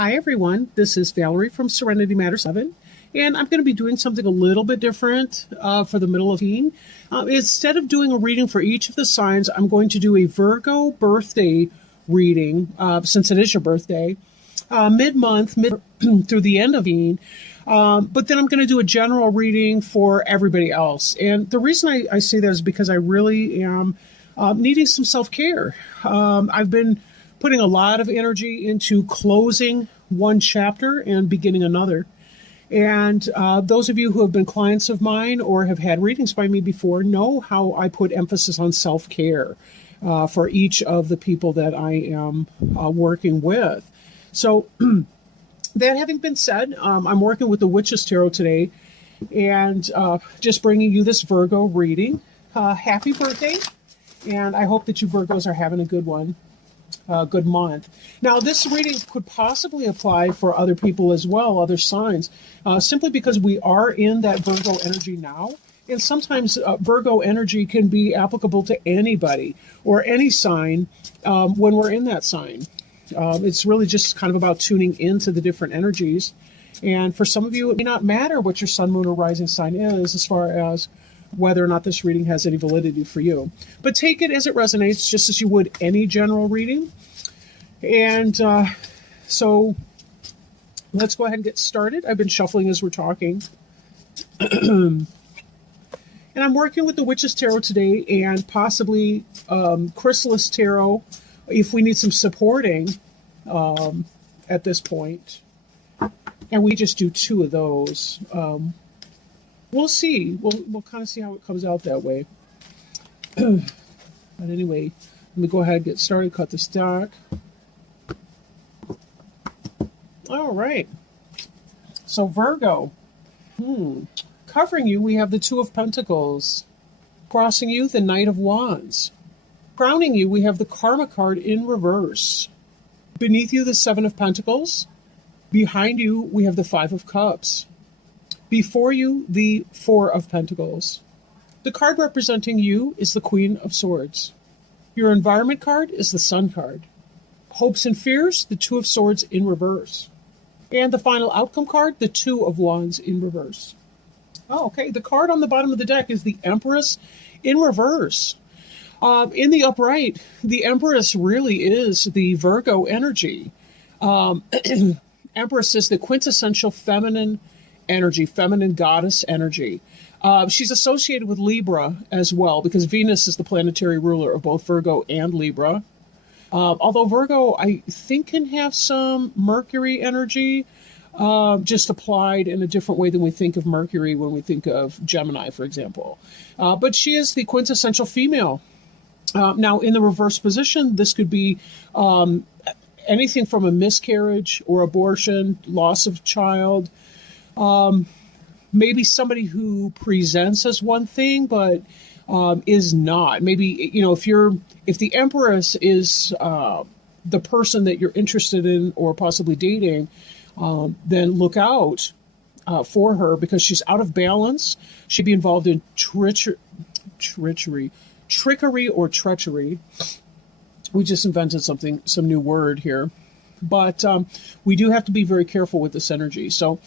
Hi, everyone. This is Valerie from Serenity Matter 7, and I'm going to be doing something a little bit different for the middle of teen. Instead of doing a reading for each of the signs, I'm going to do a Virgo birthday reading, since it is your birthday, mid-month, through the end of teen. But then I'm going to do a general reading for everybody else. And the reason I say that is because I really am needing some self-care. I've been putting a lot of energy into closing one chapter and beginning another. And those of you who have been clients of mine or have had readings by me before know how I put emphasis on self-care for each of the people that I am working with. So that having been said, I'm working with the Witch's Tarot today and just bringing you this Virgo reading. Happy birthday, and I hope that you Virgos are having a good one. Good month. Now, this reading could possibly apply for other people as well, other signs, simply because we are in that Virgo energy now. And sometimes Virgo energy can be applicable to anybody or any sign when we're in that sign. It's really just kind of about tuning into the different energies. And for some of you, it may not matter what your sun, moon, or rising sign is as far as whether or not this reading has any validity for you. But take it as it resonates, just as you would any general reading. And so let's go ahead and get started. I've been shuffling as we're talking. And I'm working with the Witch's Tarot today and possibly Chrysalis Tarot if we need some supporting at this point. And we just do two of those. We'll see. We'll kind of see how it comes out that way. But anyway, let me go ahead and get started, cut the stack. All right. So Virgo. Covering you, we have the Two of Pentacles. Crossing you, the Knight of Wands. Crowning you, we have the Karma card in reverse. Beneath you, the Seven of Pentacles. Behind you, we have the Five of Cups. Before you, the Four of Pentacles. The card representing you is the Queen of Swords. Your environment card is the Sun card. Hopes and fears, the Two of Swords in reverse. And the final outcome card, the Two of Wands in reverse. Oh, okay. The card on the bottom of the deck is the Empress in reverse. In the upright, the Empress really is the Virgo energy. Empress is the quintessential feminine energy, feminine goddess energy. She's associated with Libra as well because Venus is the planetary ruler of both Virgo and Libra. Although Virgo, I think, can have some Mercury energy, just applied in a different way than we think of Mercury when we think of Gemini, for example. But she is the quintessential female. Now, in the reverse position, this could be anything from a miscarriage or abortion, loss of child, maybe somebody who presents as one thing, but is not. Maybe, if the Empress is the person that you're interested in or possibly dating, then look out for her because she's out of balance. She'd be involved in trickery or treachery. We just invented some new word here. But we do have to be very careful with this energy. So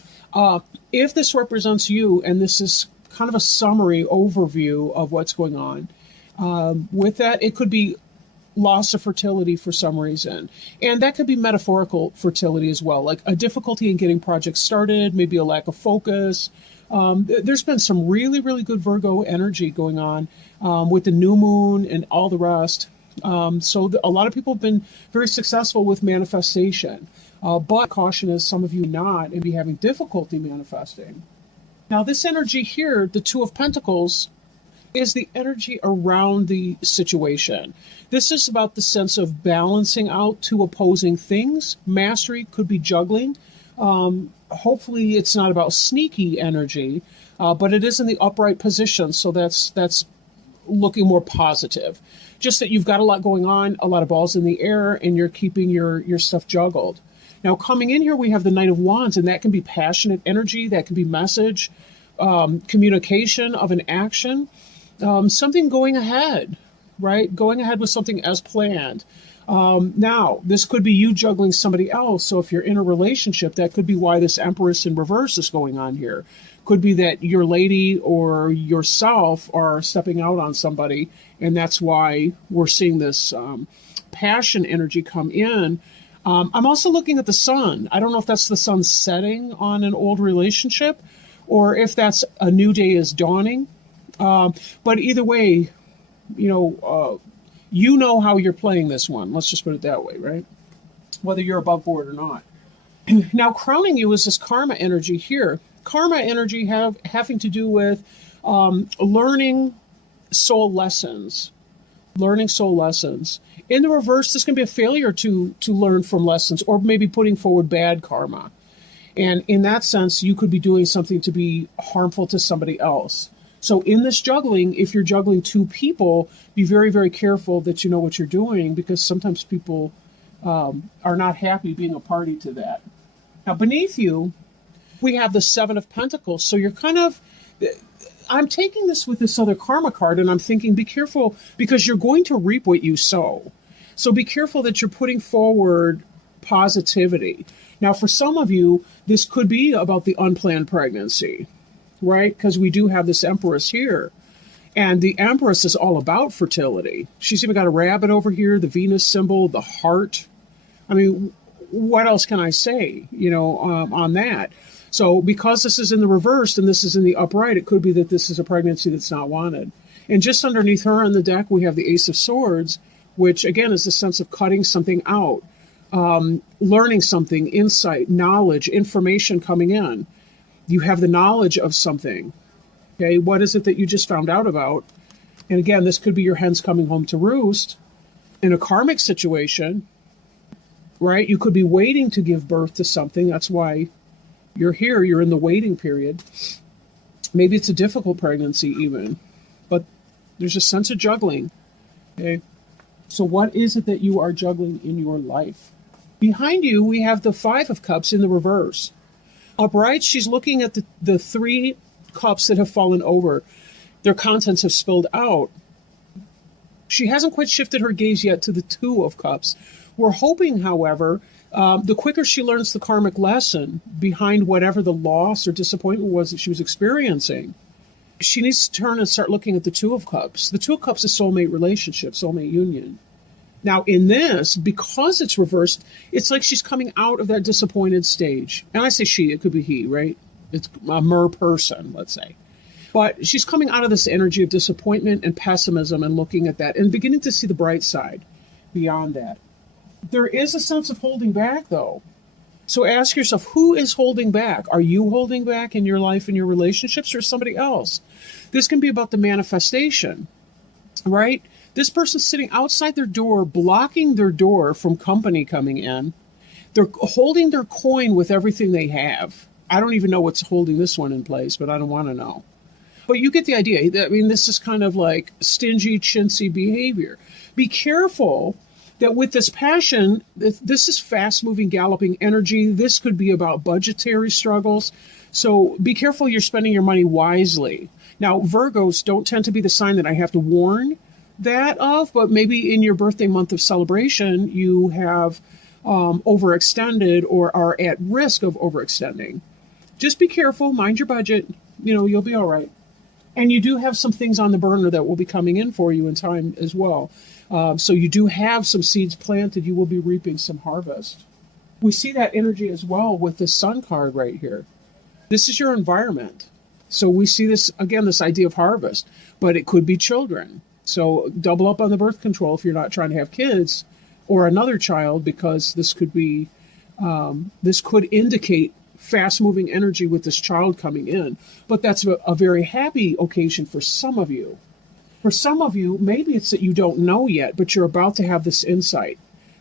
if this represents you, and this is kind of a summary overview of what's going on, with that, it could be loss of fertility for some reason. And that could be metaphorical fertility as well, like a difficulty in getting projects started, maybe a lack of focus. There's been some really, really good Virgo energy going on with the new moon and all the rest. So a lot of people have been very successful with manifestation, but caution is some of you not and be having difficulty manifesting. Now, this energy here, the Two of Pentacles, is the energy around the situation. This is about the sense of balancing out two opposing things. Mastery could be juggling. Hopefully it's not about sneaky energy, but it is in the upright position, so that's looking more positive. Just that you've got a lot going on, a lot of balls in the air, and you're keeping your stuff juggled. Now, coming in here, we have the Knight of Wands, and that can be passionate energy, that can be message, communication of an action, something going ahead, right? Going ahead with something as planned. Now, this could be you juggling somebody else. So if you're in a relationship, that could be why this Empress in reverse is going on here. Could be that your lady or yourself are stepping out on somebody, and that's why we're seeing this passion energy come in. I'm also looking at the sun. I don't know if that's the sun setting on an old relationship or if that's a new day is dawning. But either way, you know how you're playing this one. Let's just put it that way, right? Whether you're above board or not. Now, crowning you is this karma energy here. Karma energy having to do with learning soul lessons. Learning soul lessons. In the reverse, this can be a failure to learn from lessons or maybe putting forward bad karma. And in that sense, you could be doing something to be harmful to somebody else. So in this juggling, if you're juggling two people, be very, very careful that you know what you're doing, because sometimes people are not happy being a party to that. Now, beneath you, we have the Seven of Pentacles. So you're I'm taking this with this other karma card, and I'm thinking, be careful, because you're going to reap what you sow. So be careful that you're putting forward positivity. Now, for some of you, this could be about the unplanned pregnancy, right? Because we do have this Empress here. And the Empress is all about fertility. She's even got a rabbit over here, the Venus symbol, the heart. I mean, what else can I say, on that? So because this is in the reverse and this is in the upright, it could be that this is a pregnancy that's not wanted. And just underneath her on the deck, we have the Ace of Swords, which, again, is the sense of cutting something out, learning something, insight, knowledge, information coming in. You have the knowledge of something. Okay, what is it that you just found out about? And again, this could be your hens coming home to roost in a karmic situation, right? You could be waiting to give birth to something. That's why you're here. You're in the waiting period. Maybe it's a difficult pregnancy even, but there's a sense of juggling. Okay, so what is it that you are juggling in your life? Behind you, we have the Five of Cups in the reverse. Upright, she's looking at the three cups that have fallen over. Their contents have spilled out. She hasn't quite shifted her gaze yet to the Two of Cups. We're hoping, however, the quicker she learns the karmic lesson behind whatever the loss or disappointment was that she was experiencing, she needs to turn and start looking at the Two of Cups. The Two of Cups is soulmate relationship, soulmate union. Now, in this, because it's reversed, it's like she's coming out of that disappointed stage. And I say she, it could be he, right? It's a mer person, let's say. But she's coming out of this energy of disappointment and pessimism and looking at that and beginning to see the bright side beyond that. There is a sense of holding back, though. So ask yourself, who is holding back? Are you holding back in your life and your relationships, or somebody else? This can be about the manifestation, right? This person's sitting outside their door, blocking their door from company coming in. They're holding their coin with everything they have. I don't even know what's holding this one in place, but I don't want to know. But you get the idea. I mean, this is kind of like stingy, chintzy behavior. Be careful that with this passion, this is fast-moving, galloping energy. This could be about budgetary struggles. So be careful you're spending your money wisely. Now, Virgos don't tend to be the sign that I have to warn that of, but maybe in your birthday month of celebration, you have overextended or are at risk of overextending. Just be careful, mind your budget, you'll be all right. And you do have some things on the burner that will be coming in for you in time as well. So you do have some seeds planted, you will be reaping some harvest. We see that energy as well with the Sun card right here. This is your environment. So we see this, again, this idea of harvest, but it could be children. So double up on the birth control if you're not trying to have kids or another child, because this could be, this could indicate fast-moving energy with this child coming in. But that's a very happy occasion for some of you. For some of you, maybe it's that you don't know yet, but you're about to have this insight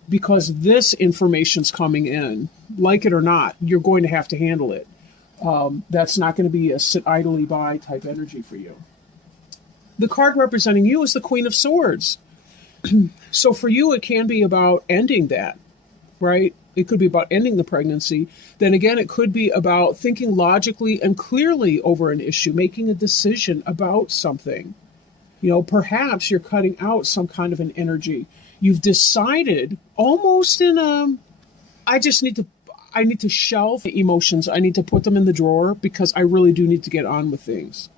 because this information's coming in. Like it or not, you're going to have to handle it. That's not going to be a sit idly by type energy for you. The card representing you is the Queen of Swords. So for you, it can be about ending that, right? It could be about ending the pregnancy. Then again, it could be about thinking logically and clearly over an issue, making a decision about something. Perhaps you're cutting out some kind of an energy You've decided almost in a, I need to shelve the emotions. I need to put them in the drawer because I really do need to get on with things.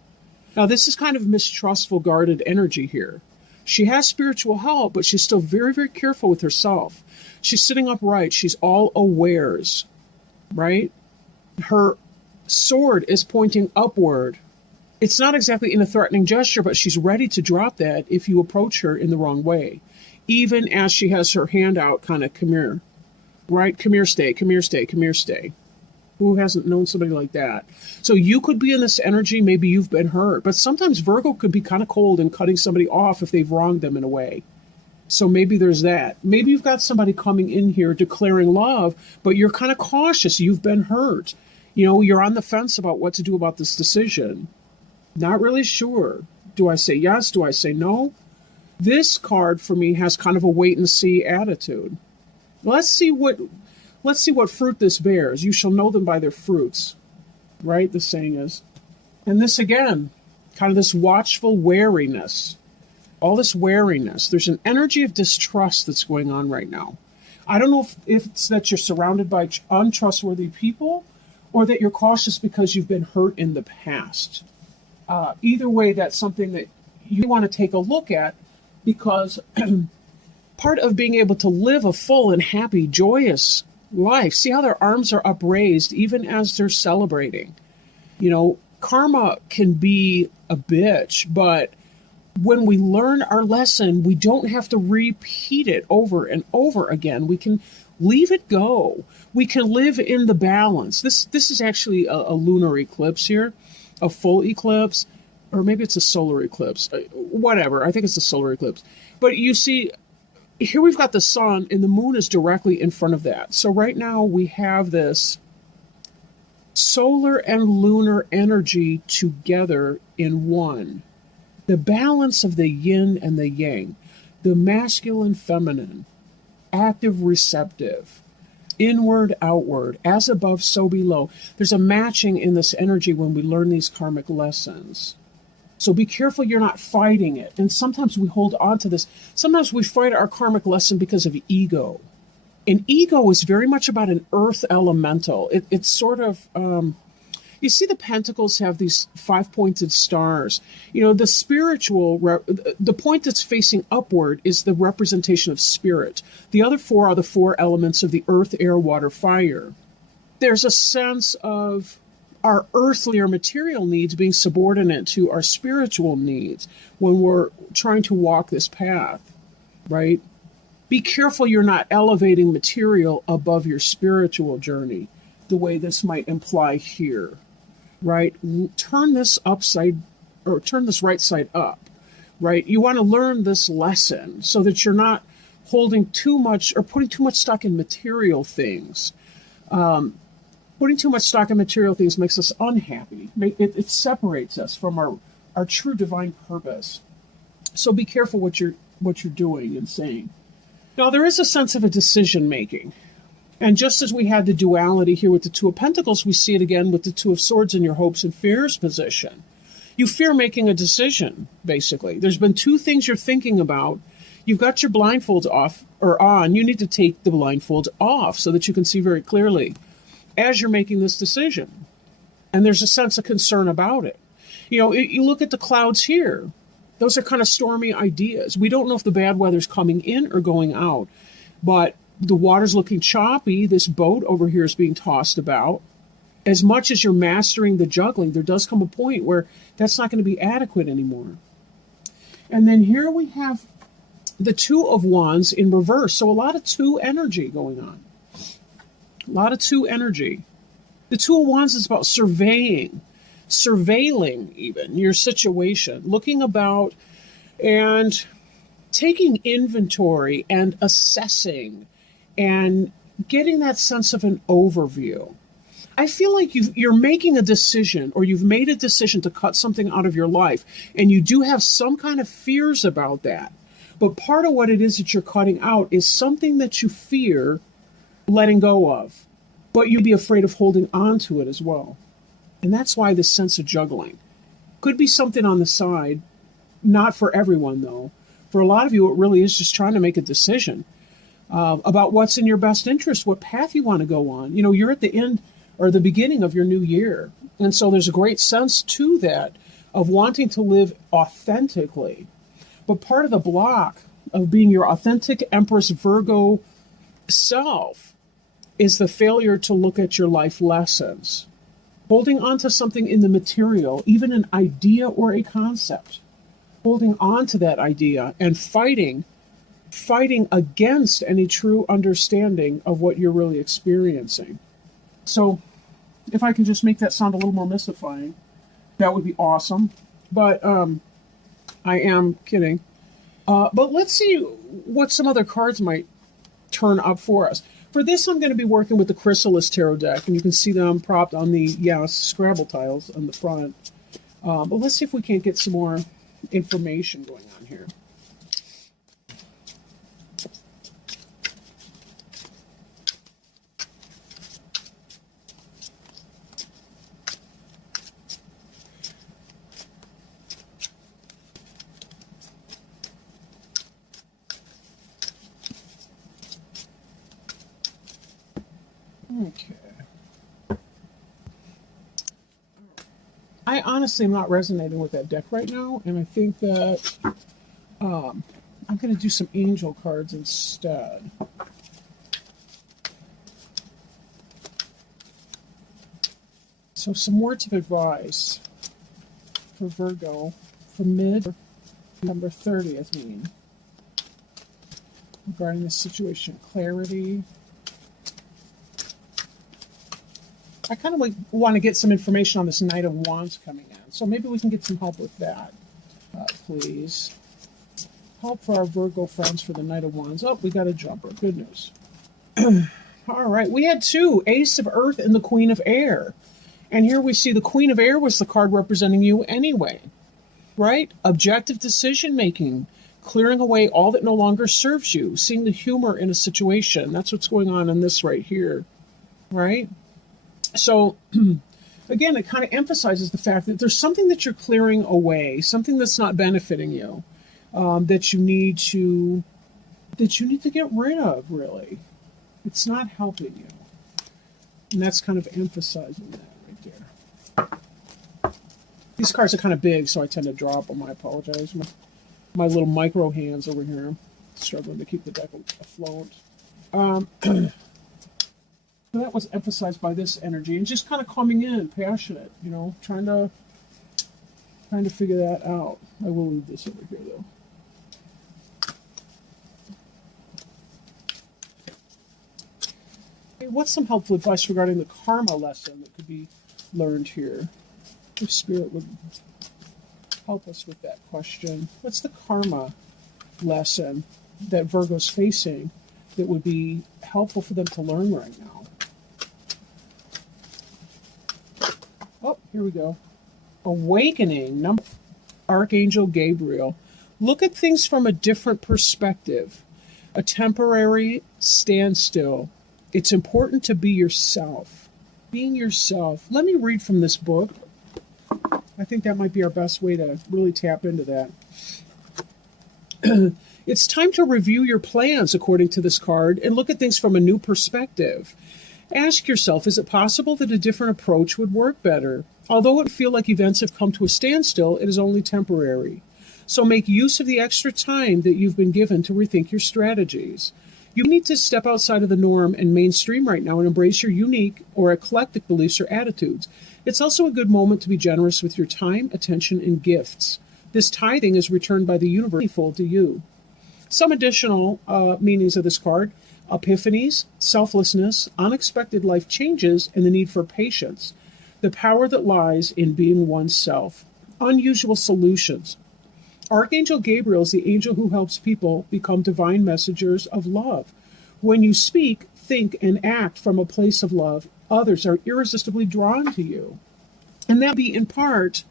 Now, this is kind of mistrustful, guarded energy here. She has spiritual help, but she's still very, very careful with herself. She's sitting upright. She's all awares, right? Her sword is pointing upward. It's not exactly in a threatening gesture, but she's ready to drop that if you approach her in the wrong way. Even as she has her hand out, kind of, come here, right? Come here, stay, come here, stay, come here, stay. Who hasn't known somebody like that? So you could be in this energy, maybe you've been hurt, but sometimes Virgo could be kind of cold and cutting somebody off if they've wronged them in a way. So maybe there's that. Maybe you've got somebody coming in here declaring love, but you're kind of cautious. You've been hurt. You know, you're on the fence about what to do about this decision. Not really sure. Do I say yes? Do I say no? This card for me has kind of a wait and see attitude. Let's see what fruit this bears. You shall know them by their fruits, right? The saying is. And this again, kind of this watchful wariness, all this wariness. There's an energy of distrust that's going on right now. I don't know if it's that you're surrounded by untrustworthy people or that you're cautious because you've been hurt in the past. Either way, that's something that you want to take a look at because part of being able to live a full and happy, joyous life, see how their arms are upraised even as they're celebrating. You know, karma can be a bitch, but when we learn our lesson, we don't have to repeat it over and over again. We can leave it go. We can live in the balance. This is actually a lunar eclipse here, a full eclipse, or maybe it's a solar eclipse. Whatever, I think it's a solar eclipse. But you see, here we've got the sun and the moon is directly in front of that. So right now we have this solar and lunar energy together in one. The balance of the yin and the yang, the masculine, feminine, active, receptive, inward, outward, as above, so below. There's a matching in this energy when we learn these karmic lessons. So be careful you're not fighting it. And sometimes we hold on to this. Sometimes we fight our karmic lesson because of ego. And ego is very much about an earth elemental. It's sort of, you see the pentacles have these 5-pointed stars. You know, the spiritual, the point that's facing upward is the representation of spirit. The other 4 are the 4 elements of the earth, air, water, fire. There's a sense of our earthly or material needs being subordinate to our spiritual needs when we're trying to walk this path, right? Be careful you're not elevating material above your spiritual journey, the way this might imply here, right? Turn this right side up, right? You want to learn this lesson so that you're not holding too much or putting too much stock in material things. Putting too much stock in material things makes us unhappy. It separates us from our true divine purpose. So be careful what you're doing and saying. Now, there is a sense of a decision making. And just as we had the duality here with the 2 of Pentacles, we see it again with the 2 of Swords in your hopes and fears position. You fear making a decision, basically. There's been 2 things you're thinking about. You've got your blindfolds off or on. You need to take the blindfolds off so that you can see very clearly as you're making this decision. And there's a sense of concern about it. You know, you look at the clouds here. Those are kind of stormy ideas. We don't know if the bad weather's coming in or going out, but the water's looking choppy. This boat over here is being tossed about. As much as you're mastering the juggling, there does come a point where that's not going to be adequate anymore. And then here we have the 2 of Wands in reverse. So a lot of 2 energy going on. A lot of 2 energy. The 2 of Wands is about surveying, surveilling even your situation, looking about and taking inventory and assessing and getting that sense of an overview. I feel like you're making a decision or you've made a decision to cut something out of your life, and you do have some kind of fears about that. But part of what it is that you're cutting out is something that you fear letting go of, but you'd be afraid of holding on to it as well. And that's why this sense of juggling. Could be something on the side, not for everyone though. For a lot of you, it really is just trying to make a decision about what's in your best interest, what path you want to go on. You know, you're at the end or the beginning of your new year. And so there's a great sense to that of wanting to live authentically. But part of the block of being your authentic Empress Virgo self is the failure to look at your life lessons. Holding on to something in the material, even an idea or a concept. Holding on to that idea and fighting against any true understanding of what you're really experiencing. So if I can just make that sound a little more mystifying, that would be awesome. But I am kidding. But let's see what some other cards might turn up for us. For this, I'm going to be working with the Chrysalis Tarot deck, and you can see them propped on the, Scrabble tiles on the front. But let's see if we can't get some more information going on here. Okay. I honestly am not resonating with that deck right now, and I think that I'm going to do some angel cards instead. So some words of advice for Virgo for mid-November 30th, regarding the situation. Clarity. I kind of want to get some information on this Knight of Wands coming in. So maybe we can get some help with that, please. Help for our Virgo friends for the Knight of Wands. Oh, we got a jumper. Good news. All right. We had two, Ace of Earth and the Queen of Air. And here we see the Queen of Air was the card representing you anyway, right? Objective decision making, clearing away all that no longer serves you, seeing the humor in a situation. That's what's going on in this right here, right? So, again, it kind of emphasizes the fact that there's something that you're clearing away, something that's not benefiting you, that you need to get rid of, really. It's not helping you. And that's kind of emphasizing that right there. These cards are kind of big, so I tend to drop them. I apologize. My little micro hands over here, struggling to keep the deck afloat. So that was emphasized by this energy, and just kind of coming in, passionate, trying to figure that out. I will leave this over here, though. Okay, what's some helpful advice regarding the karma lesson that could be learned here? If Spirit would help us with that question. What's the karma lesson that Virgo's facing that would be helpful for them to learn right now? Oh, here we go. Awakening. Archangel Gabriel. Look at things from a different perspective. A temporary standstill. It's important to be yourself. Being yourself. Let me read from this book. I think that might be our best way to really tap into that. It's time to review your plans, according to this card, and look at things from a new perspective. Ask yourself, is it possible that a different approach would work better? Although it feel like events have come to a standstill, it is only temporary. So make use of the extra time that you've been given to rethink your strategies. You need to step outside of the norm and mainstream right now and embrace your unique or eclectic beliefs or attitudes. It's also a good moment to be generous with your time, attention, and gifts. This tithing is returned by the universe full to you. Some additional meanings of this card: epiphanies, selflessness, unexpected life changes, and the need for patience. The power that lies in being oneself. Unusual solutions. Archangel Gabriel is the angel who helps people become divine messengers of love. When you speak, think, and act from a place of love, others are irresistibly drawn to you. And that be in part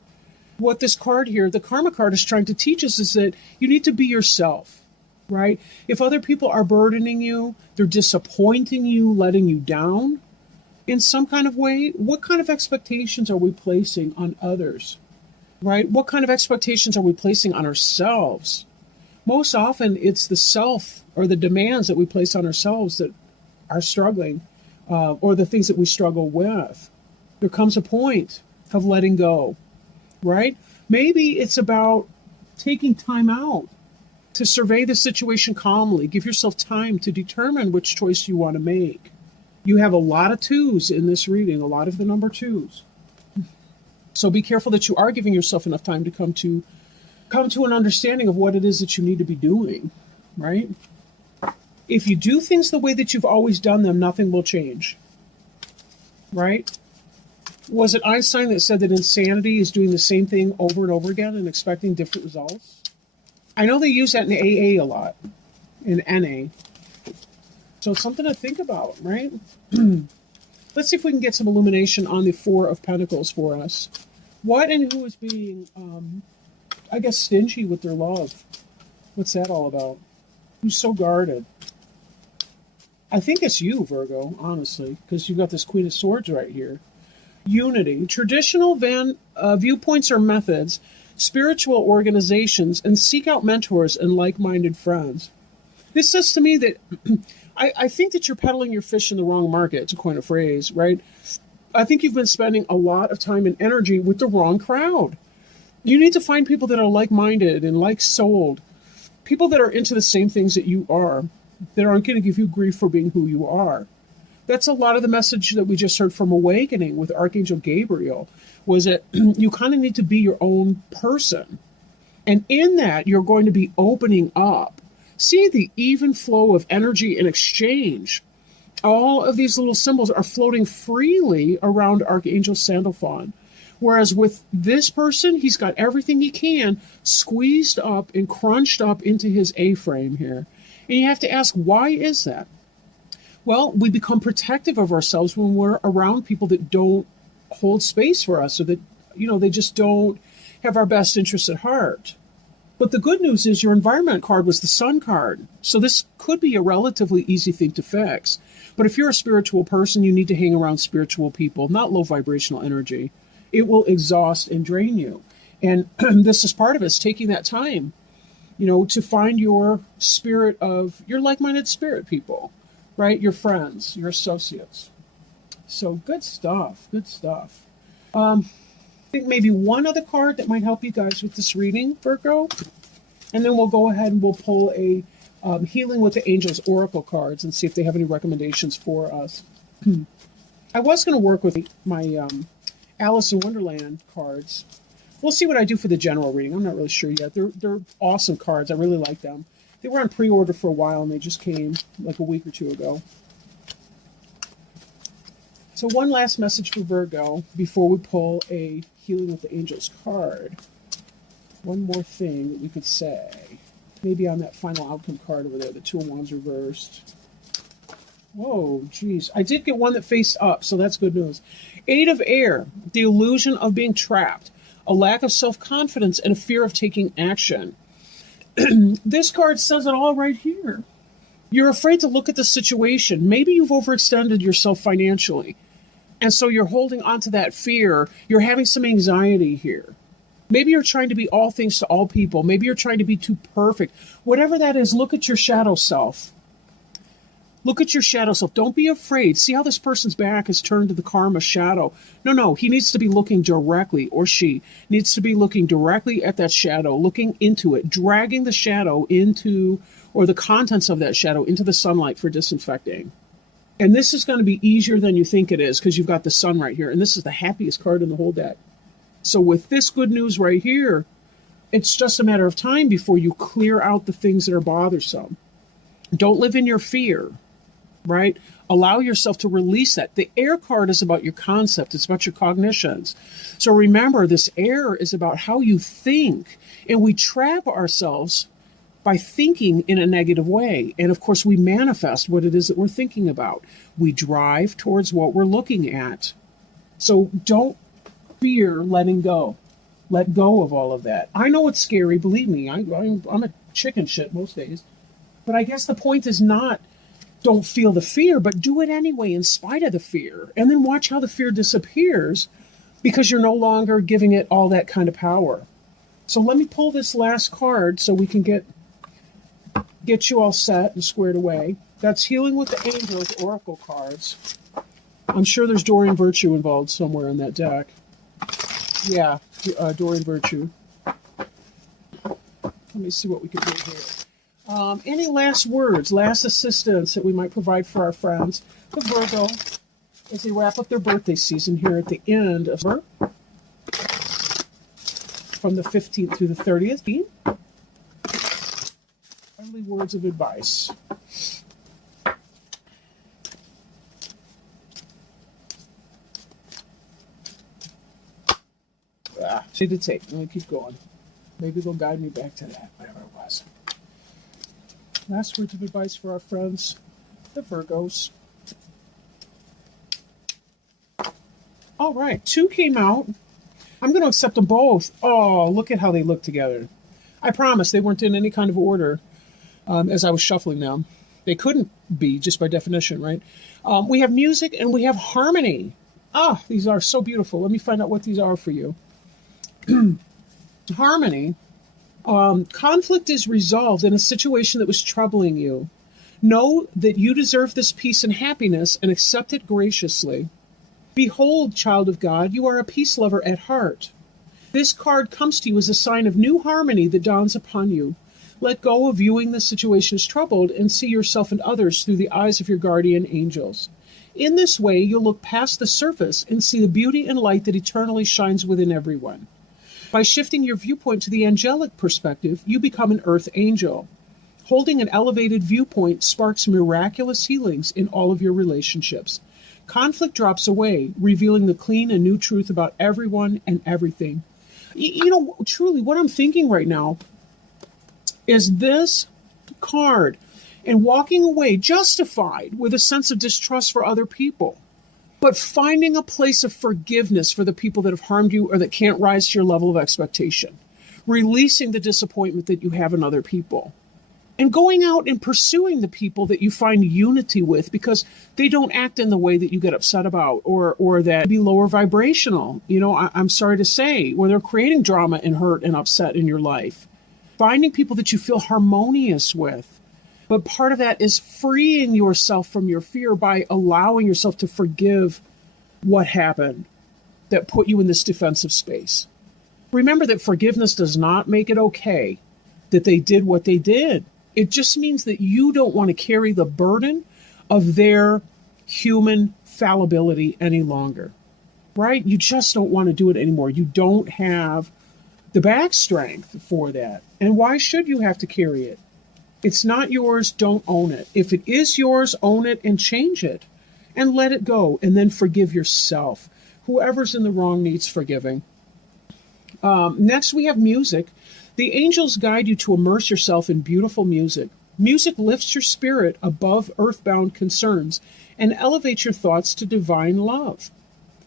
what this card here, the karma card, is trying to teach us, is that you need to be yourself, right? If other people are burdening you, they're disappointing you, letting you down in some kind of way, what kind of expectations are we placing on others, right? What kind of expectations are we placing on ourselves? Most often, it's the self or the demands that we place on ourselves that are struggling, or the things that we struggle with. There comes a point of letting go, right? Maybe it's about taking time out to survey the situation calmly. Give yourself time to determine which choice you want to make. You have a lot of twos in this reading, a lot of the number twos. So be careful that you are giving yourself enough time to come to an understanding of what it is that you need to be doing, right? If you do things the way that you've always done them, nothing will change, right? Was it Einstein that said that insanity is doing the same thing over and over again and expecting different results? I know they use that in AA a lot, in NA. So it's something to think about, right? Let's see if we can get some illumination on the Four of Pentacles for us. What and who is being, I guess, stingy with their love? What's that all about? Who's so guarded? I think it's you, Virgo, honestly, because you've got this Queen of Swords right here. Unity. Traditional viewpoints or methods, spiritual organizations, and seek out mentors and like-minded friends. This says to me that I think that you're peddling your fish in the wrong market, to coin a phrase, right? I think you've been spending a lot of time and energy with the wrong crowd. You need to find people that are like-minded and like-souled, people that are into the same things that you are, that aren't going to give you grief for being who you are. That's a lot of the message that we just heard from Awakening with Archangel Gabriel, was that you kind of need to be your own person. And in that, you're going to be opening up. See the even flow of energy and exchange. All of these little symbols are floating freely around Archangel Sandalphon. Whereas with this person, he's got everything he can squeezed up and crunched up into his A-frame here. And you have to ask, why is that? Well, we become protective of ourselves when we're around people that don't hold space for us, or that, they just don't have our best interests at heart. But the good news is your environment card was the Sun card. So this could be a relatively easy thing to fix. But if you're a spiritual person, you need to hang around spiritual people, not low vibrational energy. It will exhaust and drain you. And this is part of it, is taking that time, to find your like-minded spirit people, right? Your friends, your associates. So good stuff, good stuff. I think maybe one other card that might help you guys with this reading, Virgo. And then we'll go ahead and we'll pull a Healing with the Angels Oracle cards and see if they have any recommendations for us. I was going to work with my Alice in Wonderland cards. We'll see what I do for the general reading. I'm not really sure yet. They're awesome cards. I really like them. They were on pre-order for a while, and they just came like a week or two ago. So one last message for Virgo before we pull a Healing with the Angels card. One more thing that we could say. Maybe on that final outcome card over there, the Two of Wands reversed. Whoa, geez. I did get one that faced up, so that's good news. Eight of Air, the illusion of being trapped, a lack of self-confidence, and a fear of taking action. This card says it all right here. You're afraid to look at the situation. Maybe you've overextended yourself financially, and so you're holding on to that fear. You're having some anxiety here. Maybe you're trying to be all things to all people. Maybe you're trying to be too perfect. Whatever that is, look at your shadow self. Look at your shadow self. Don't be afraid. See how this person's back is turned to the karma shadow. No, he needs to be looking directly, or she needs to be looking directly at that shadow, looking into it, dragging the shadow into, or the contents of that shadow into the sunlight for disinfecting. And this is going to be easier than you think it is because you've got the sun right here. And this is the happiest card in the whole deck. So with this good news right here, it's just a matter of time before you clear out the things that are bothersome. Don't live in your fear, right? Allow yourself to release that. The air card is about your concept. It's about your cognitions. So remember, this air is about how you think. And we trap ourselves by thinking in a negative way. And of course, we manifest what it is that we're thinking about. We drive towards what we're looking at. So don't fear letting go. Let go of all of that. I know it's scary, believe me. I'm a chicken shit most days. But I guess the point is not don't feel the fear, but do it anyway in spite of the fear. And then watch how the fear disappears because you're no longer giving it all that kind of power. So let me pull this last card so we can get get you all set and squared away. That's Healing with the Angels Oracle cards. I'm sure there's Doreen Virtue involved somewhere in that deck. Yeah, Doreen Virtue. Let me see what we can do here. Any last words, last assistance that we might provide for our friends, the Virgo, as they wrap up their birthday season here at the end of September, from the 15th through the 30th. Friendly words of advice. See the tape. I'm going to keep going. Maybe they'll guide me back to that, whatever it was. Last words of advice for our friends, the Virgos. All right, 2 came out. I'm going to accept them both. Oh, look at how they look together. I promise they weren't in any kind of order as I was shuffling them. They couldn't be, just by definition, right? We have music and we have harmony. Ah, these are so beautiful. Let me find out what these are for you. Harmony. Conflict is resolved in a situation that was troubling you. Know that you deserve this peace and happiness and accept it graciously. Behold, child of God, you are a peace lover at heart. This card comes to you as a sign of new harmony that dawns upon you. Let go of viewing the situation as troubled and see yourself and others through the eyes of your guardian angels. In this way, you'll look past the surface and see the beauty and light that eternally shines within everyone. By shifting your viewpoint to the angelic perspective, you become an earth angel. Holding an elevated viewpoint sparks miraculous healings in all of your relationships. Conflict drops away, revealing the clean and new truth about everyone and everything. You know, truly, what I'm thinking right now is this card and walking away justified with a sense of distrust for other people, but finding a place of forgiveness for the people that have harmed you or that can't rise to your level of expectation, releasing the disappointment that you have in other people, and going out and pursuing the people that you find unity with because they don't act in the way that you get upset about or that be lower vibrational, you know, I'm sorry to say, where they're creating drama and hurt and upset in your life. Finding people that you feel harmonious with. But part of that is freeing yourself from your fear by allowing yourself to forgive what happened that put you in this defensive space. Remember that forgiveness does not make it okay that they did what they did. It just means that you don't want to carry the burden of their human fallibility any longer, right? You just don't want to do it anymore. You don't have the back strength for that. And why should you have to carry it? It's not yours. Don't own it. If it is yours, own it and change it and let it go and then forgive yourself. Whoever's in the wrong needs forgiving. Next, we have music. The angels guide you to immerse yourself in beautiful music. Music lifts your spirit above earthbound concerns and elevates your thoughts to divine love.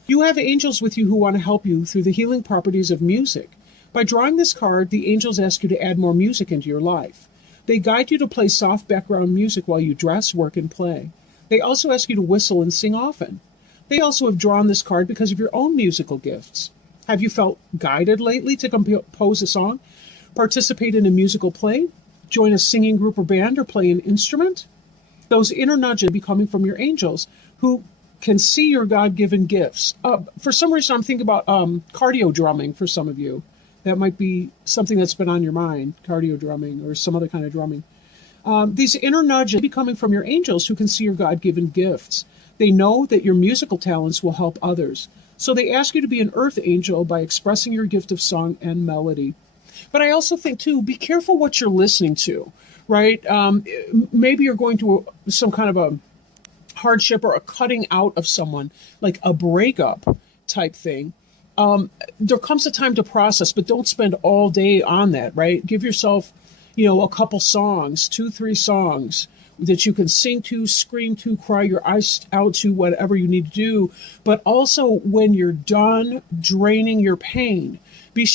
You have angels with you who want to help you through the healing properties of music. By drawing this card, the angels ask you to add more music into your life. They guide you to play soft background music while you dress, work, and play. They also ask you to whistle and sing often. They also have drawn this card because of your own musical gifts. Have you felt guided lately to compose a song, participate in a musical play, join a singing group or band, or play an instrument? Those inner nudges be coming from your angels who can see your God-given gifts. For some reason, I'm thinking about cardio drumming for some of you. That might be something that's been on your mind, cardio drumming or some other kind of drumming. These inner nudges be coming from your angels who can see your God-given gifts. They know that your musical talents will help others. So they ask you to be an earth angel by expressing your gift of song and melody. But I also think, too, be careful what you're listening to, right? Maybe you're going through some kind of a hardship or a cutting out of someone, like a breakup type thing. There comes a time to process, but don't spend all day on that, right? Give yourself, a couple songs, 2-3 songs that you can sing to, scream to, cry your eyes out to, whatever you need to do. But also when you're done draining your pain, be sure